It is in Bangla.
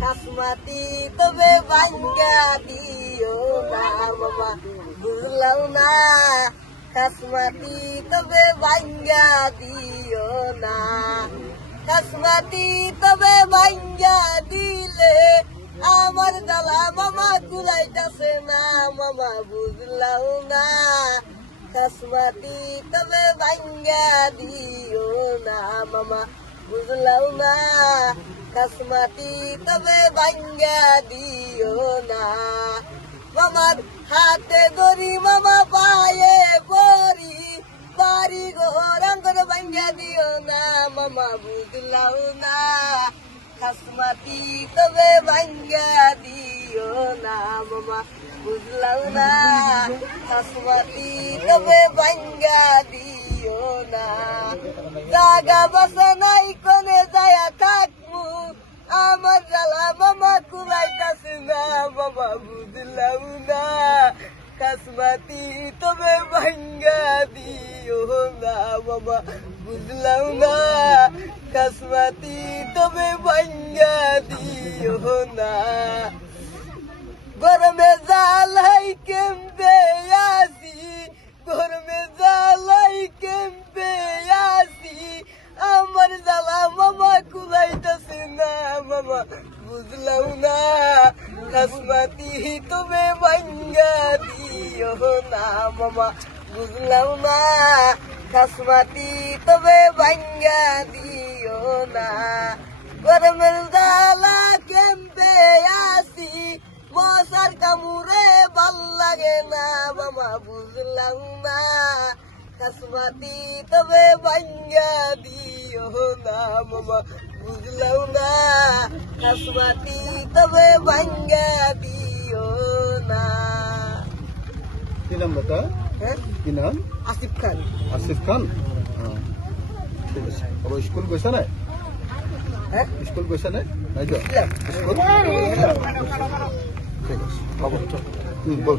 খাসমাতি তবে ভাঙ্গা দিও না মামা বুঝলাম না খাসমাতি তবে ভাঙ্গা দিও না খাসমাতি তবে ভাঙ্গা দিলে আমার জ্বালা মামা কুলাইতাছে না মামা বুঝলাম না খাসমাতি তবে ভাঙ্গা দিও না মামা বুঝলাম না খাসমাতি তবে ভাঙ্গা দিও না মামার হাতে ধরি মামা পায়ে পরি বাড়ি ঘর আঙ্গর ভাঙ্গা দিও না মামা বুঝলাম না খাসমাতি তবে ভাঙ্গা দিও না মামা বুঝলাম না খাসমাতি তবে ভাঙ্গা দিও না জাগা বাসা নাই কোনে যায়া থাকবো আমার জ্বালা মামা কুলাইতাছে না মামা বুঝলাম না খাসমাতি তবে ভাঙ্গা দিও না মামা বুঝলাম না খাসমাতি তবে ভাঙ্গা দিও না গরমে জালাই কেমবে আসি গরমে জালাই কেমবে আসি আমার জ্বালা মামা কুলাইতাছে না মামা বুঝলাম না খাসমাতি তবে ভাঙ্গা দিও না মামা বুঝলাম না খাসমাতি তবে ভাঙ্গা দিও না গরমের জ্বালা কেমবে আসি মশার কামড়ে ভাল লাগে না মামা বুঝলাম না খাসমাতি তবে ভাঙ্গা দিও না মামা বুঝলাম না খাসমাতি তবে ভাঙ্গা দিও না কি নাম বেটা কি নাম আসিফ খান ঠিক আছে স্কুল গৈছা নাই স্কুল গৈছা নাই নাই যোৱা স্কুল ঠিক আছে হ'ব বল